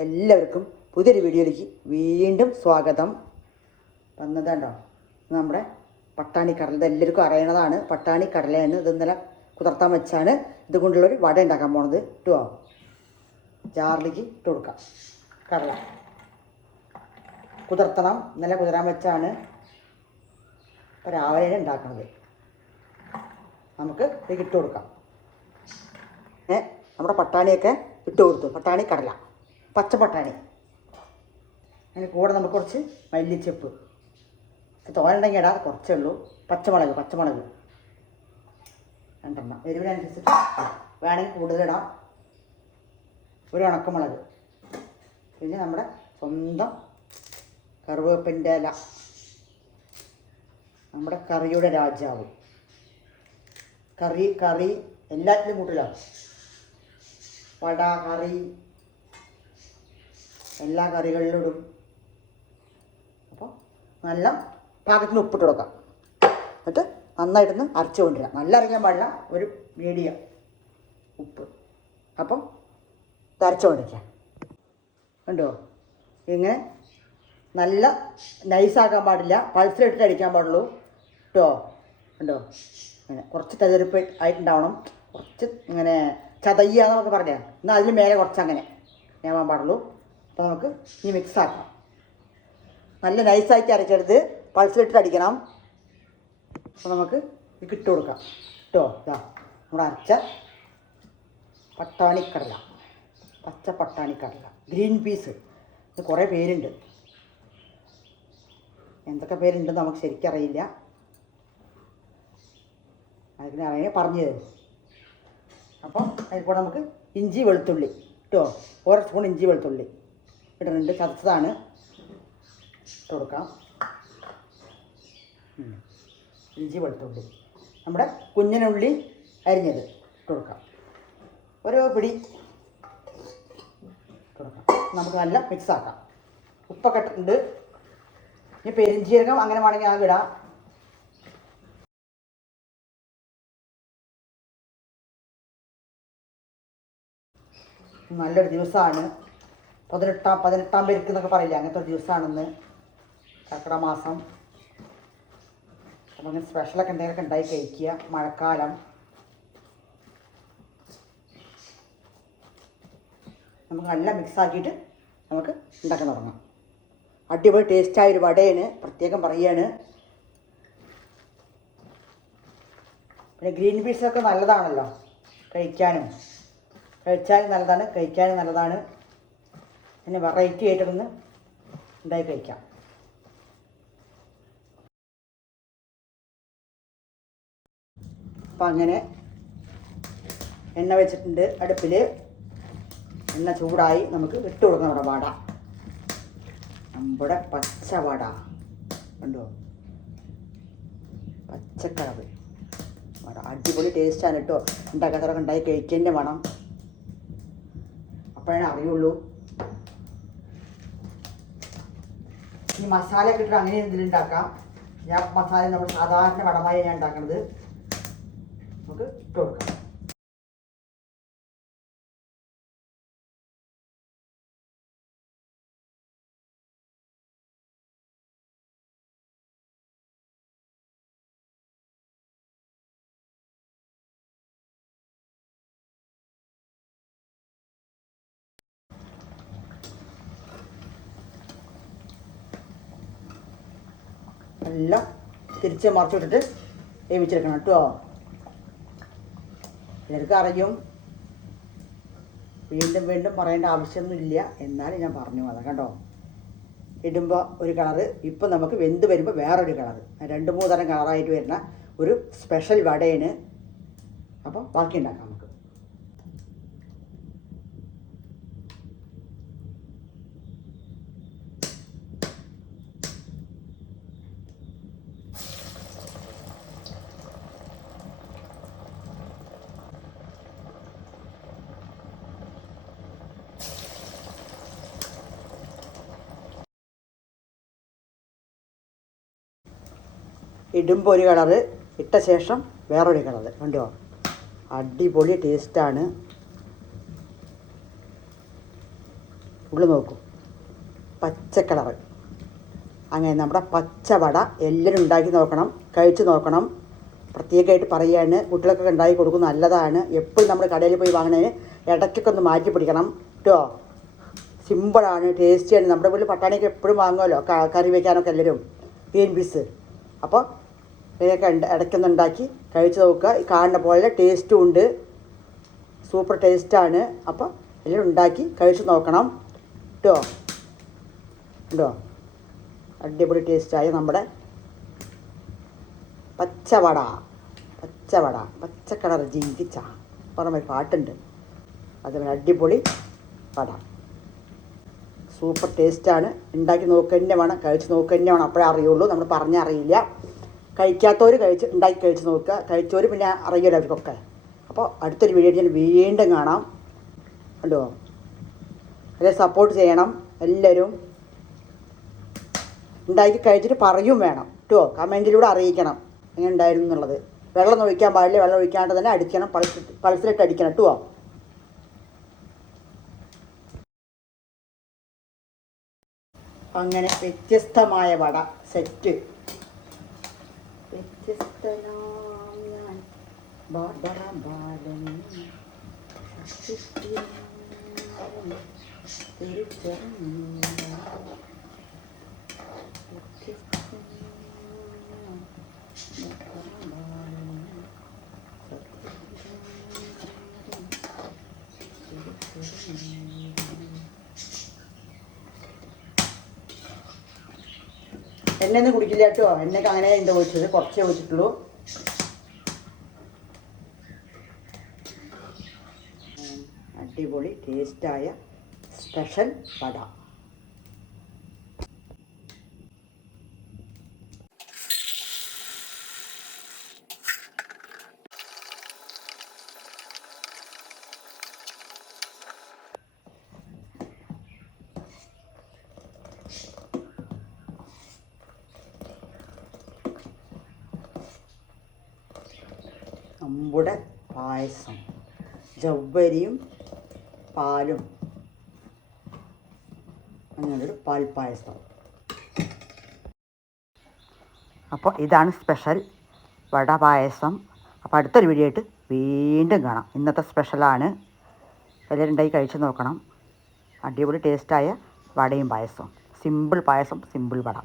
എല്ലാവർക്കും പുതിയൊരു വീഡിയോയിലേക്ക് വീണ്ടും സ്വാഗതം. വന്നതുണ്ടോ നമ്മുടെ പട്ടാണി കടല. ഇത് എല്ലാവർക്കും അറിയണതാണ്, പട്ടാണി കടലയാണ്. ഇത് ഇന്നലെ കുതിർത്താൻ വെച്ചാണ് ഇതുകൊണ്ടുള്ളൊരു വട ഉണ്ടാക്കാൻ പോണത്. ഇട്ടോ ജാറിലേക്ക് ഇട്ട് കൊടുക്കാം. കടല കുതിർത്തണം, ഇന്നലെ കുതിരാൻ വെച്ചാണ് ഇപ്പോൾ രാവിലെയാണ് ഉണ്ടാക്കുന്നത്. നമുക്ക് ഇതിലേക്ക് ഇട്ട് കൊടുക്കാം. നമ്മുടെ പട്ടാണിയൊക്കെ ഇട്ട് കൊടുത്തു. പട്ടാണി കടല, പച്ച പട്ടാണി. അതിന് കൂടെ നമുക്ക് കുറച്ച് മല്ലിച്ചപ്പ്, തോരണ്ടെങ്കിൽ ഇടാതെ കുറച്ചേ ഉള്ളൂ. പച്ചമുളക് രണ്ടെണ്ണം, എരിവിനനുസരിച്ചിട്ട് വേണമെങ്കിൽ കൂടുതലിടാം. ഒരു ഉണക്കമുളക്, പിന്നെ നമ്മുടെ സ്വന്തം കറിവേപ്പിൻ്റെ ഇല, നമ്മുടെ കറിയുടെ രാജാവ്. കറി എല്ലാത്തിലും കൂട്ടിലാണ്. വട, കറി, എല്ലാ കറികളിലും ഇടും. അപ്പോൾ നല്ല പാകത്തിന് ഉപ്പിട്ട് കൊടുക്കാം. എന്നിട്ട് നന്നായിട്ടൊന്ന് അരച്ചു കൊണ്ടുവരാം. നല്ല അരയ്ക്കാൻ പാടില്ല, ഒരു മീഡിയം ഉപ്പ്. അപ്പം ഇത് അരച്ചു കൊണ്ടിരിക്കാം. കണ്ടോ, ഇങ്ങനെ നല്ല നൈസാക്കാൻ പാടില്ല, പൾസിലിട്ടിട്ട് അടിക്കാൻ പാടുള്ളൂ കേട്ടോ. കണ്ടോ, അങ്ങനെ കുറച്ച് തെതിരിപ്പ് ആയിട്ടുണ്ടാവണം. കുറച്ച് ഇങ്ങനെ ചതയ്യാന്നൊക്കെ പറഞ്ഞാൽ എന്നാൽ അതിന് മേലെ കുറച്ച് അങ്ങനെ നേവാൻ പാടുള്ളൂ. അപ്പോൾ നമുക്ക് ഇനി മിക്സ് ആക്കാം. നല്ല നൈസായിട്ട് അരച്ചെടുത്ത് പൾസിലിട്ട് അടിക്കണം. അപ്പോൾ നമുക്ക് ഇത് ഇട്ട് കൊടുക്കാം കേട്ടോ. ഇതാ നമ്മുടെ അരച്ച പട്ടാണിക്കടല, പച്ച പട്ടാണിക്കടല, ഗ്രീൻ പീസ്. ഇത് കുറേ പേരുണ്ട്, എന്തൊക്കെ പേരുണ്ടെന്ന് നമുക്ക് ശരിക്കറിയില്ല. അതിന് അറിയാൻ പറഞ്ഞു തരും. അപ്പം അതിൽ കൂടെ നമുക്ക് ഇഞ്ചി വെളുത്തുള്ളി കേട്ടോ, ഓരോ സ്പൂൺ ഇഞ്ചി വെളുത്തുള്ളി ഇടുന്നുണ്ട്. ചതച്ചതാണ് ഇട്ട് കൊടുക്കാം. ഇഞ്ചി വെളുത്തുള്ളി, നമ്മുടെ കുഞ്ഞിനുള്ളി അരിഞ്ഞത് ഇട്ട് കൊടുക്കാം. ഓരോ പിടി ഇട്ട് കൊടുക്കാം. നമുക്ക് നല്ല മിക്സാക്കാം. ഉപ്പൊക്കെ ഇട്ടിട്ടുണ്ട്. ഇനി പെരിഞ്ചീരകം അങ്ങനെ വേണമെങ്കിൽ ആ ഇടാം. നല്ലൊരു ദിവസമാണ്. 18 പേർക്ക് എന്നൊക്കെ പറയില്ല, അങ്ങനത്തെ ഒരു ദിവസമാണെന്ന്. കർക്കിടക മാസം. അപ്പം അങ്ങനെ സ്പെഷ്യലൊക്കെ എന്തെങ്കിലുമൊക്കെ ഉണ്ടായി കഴിക്കുക. മഴക്കാലം. നമുക്ക് നല്ല മിക്സാക്കിയിട്ട് നമുക്ക് ഉണ്ടാക്കാൻ തുടങ്ങാം. അടിപൊളി ടേസ്റ്റായൊരു വടയാണ്, പ്രത്യേകം പറയുകയാണ്. പിന്നെ ഗ്രീൻ പീസൊക്കെ നല്ലതാണല്ലോ കഴിക്കാനും. കഴിച്ചാലും നല്ലതാണ്, കഴിക്കാനും നല്ലതാണ്. പിന്നെ വെറൈറ്റി ആയിട്ടൊന്ന് ഉണ്ടായി കഴിക്കാം. അപ്പം അങ്ങനെ എണ്ണ വെച്ചിട്ടുണ്ട് അടുപ്പിൽ. എണ്ണ ചൂടായി, നമുക്ക് ഇട്ട് കൊടുക്കണം നമ്മുടെ വട. നമ്മുടെ പച്ച വട കണ്ടോ, പച്ചക്കളവ് വട. അടിപൊളി ടേസ്റ്റാണ് കേട്ടോ. ഉണ്ടാക്കാത്തവരൊക്കെ ഉണ്ടായി കഴിക്കുന്നതിൻ്റെ വേണം, അപ്പോഴേ അറിയുള്ളൂ. ഈ മസാല ഒക്കെ ഇട്ടിട്ട് അങ്ങനെ ഇതിലുണ്ടാക്കാം. ഞാൻ മസാല നമ്മൾ സാധാരണ വടമായി ഞാൻ ഉണ്ടാക്കുന്നത്. നമുക്ക് ഇട്ട് കൊടുക്കാം. എല്ലാം തിരിച്ച് മറിച്ചിട്ടിട്ട് വേവിച്ചെടുക്കണം കേട്ടോ. ചിലർക്ക് അറിയും, വീണ്ടും പറയേണ്ട ആവശ്യമൊന്നുമില്ല, എന്നാലും ഞാൻ പറഞ്ഞു അത് കണ്ടോ. ഇടുമ്പോൾ ഒരു കളറ്, ഇപ്പം നമുക്ക് വെന്ത് വരുമ്പോൾ വേറൊരു കളറ്. 2-3 തരം കളറായിട്ട് വരുന്ന ഒരു സ്പെഷ്യൽ വടയാണ്. അപ്പോൾ ബാക്കി ഉണ്ടാക്കാം നമുക്ക്. ഇടുമ്പോൾ ഒരു കളറ്, ഇട്ട ശേഷം വേറൊരു കളറ്. കണ്ടോ, അടിപൊളി ടേസ്റ്റാണ്. ഉള്ളു നോക്കൂ, പച്ച കളറ്. അങ്ങനെ നമ്മുടെ പച്ചവട എല്ലാവരും ഉണ്ടാക്കി നോക്കണം, കഴിച്ച് നോക്കണം. പ്രത്യേകമായിട്ട് പറയുകയാണ്, കുട്ടികൾക്കൊക്കെ ഉണ്ടാക്കി കൊടുക്കും, നല്ലതാണ്. എപ്പോഴും നമ്മൾ കടയിൽ പോയി വാങ്ങുന്നതിന് ഇടയ്ക്കൊക്കെ ഒന്ന് മാറ്റി പിടിക്കണം കേട്ടോ. സിമ്പിളാണ്, ടേസ്റ്റിയാണ്. നമ്മുടെ വീട്ടിൽ പട്ടാണിയൊക്കെ എപ്പോഴും വാങ്ങുമല്ലോ, കറി വയ്ക്കാനൊക്കെ എല്ലാവരും ഗ്രീൻ പീസ്. അപ്പോൾ ഇതിനൊക്കെ ഇടയ്ക്കൊന്ന് ഉണ്ടാക്കി കഴിച്ച് നോക്കുക. കാണുന്ന പോലെ ടേസ്റ്റും ഉണ്ട്, സൂപ്പർ ടേസ്റ്റാണ്. അപ്പോൾ എല്ലാവരും ഉണ്ടാക്കി കഴിച്ച് നോക്കണം കേട്ടോ. കേട്ടോ, അടിപൊളി ടേസ്റ്റായ നമ്മുടെ പച്ചവട, പച്ച കളർ ജീവിച്ച പറഞ്ഞ പാട്ടുണ്ട്. അതുപോലെ അടിപൊളി വട, സൂപ്പർ ടേസ്റ്റാണ്. ഉണ്ടാക്കി നോക്കുക തന്നെ വേണം, കഴിച്ച് നോക്കുക തന്നെ വേണം. അപ്പോഴേ അറിയുള്ളൂ, നമ്മൾ പറഞ്ഞറിയില്ല. കഴിക്കാത്തവർ ഉണ്ടാക്കി കഴിച്ച് നോക്കുക, കഴിച്ചവർ പിന്നെ അറിയില്ല അവർക്കൊക്കെ. അപ്പോൾ അടുത്തൊരു വീഡിയോ ഞാൻ വീണ്ടും കാണാം കേട്ടോ. അതേ സപ്പോർട്ട് ചെയ്യണം എല്ലാവരും. ഉണ്ടാക്കി കഴിച്ചിട്ട് പറയും വേണം കേട്ടോ, കമൻറ്റിലൂടെ അറിയിക്കണം എങ്ങനെ ഉണ്ടായിരുന്നു എന്നുള്ളത്. വെള്ളം ഒഴിക്കാൻ പാടില്ല, വെള്ളം ഒഴിക്കാണ്ട് തന്നെ അടിക്കണം, പൾസിലിട്ട് അടിക്കണം കേട്ടോ. അങ്ങനെ വ്യത്യസ്തമായ വട സെറ്റ്. വ്യത്യസ്തനാം ഞാൻ ബാലൻ എണ്ണ ഒന്നും കുടിക്കില്ല കേട്ടോ. എണ്ണയ്ക്ക് അങ്ങനെ ഉണ്ട് ഒഴിച്ചത്, കുറച്ചേ ഒഴിച്ചിട്ടുള്ളൂ. അടിപൊളി ടേസ്റ്റായ സ്പെഷ്യൽ വട. നമ്മുടെ പായസം, ജവ്വരിയും പാലും, അങ്ങനൊരു പാൽപ്പായസം. അപ്പോൾ ഇതാണ് സ്പെഷ്യൽ വട പായസം. അപ്പോൾ അടുത്തൊരു വീഡിയോ ആയിട്ട് വീണ്ടും കാണാം. ഇന്നത്തെ സ്പെഷ്യലാണ്, എല്ലാവരും ഉണ്ടാക്കി കഴിച്ച് നോക്കണം. അടിപൊളി ടേസ്റ്റായ വടയും പായസം, സിമ്പിൾ പായസം, സിമ്പിൾ വട.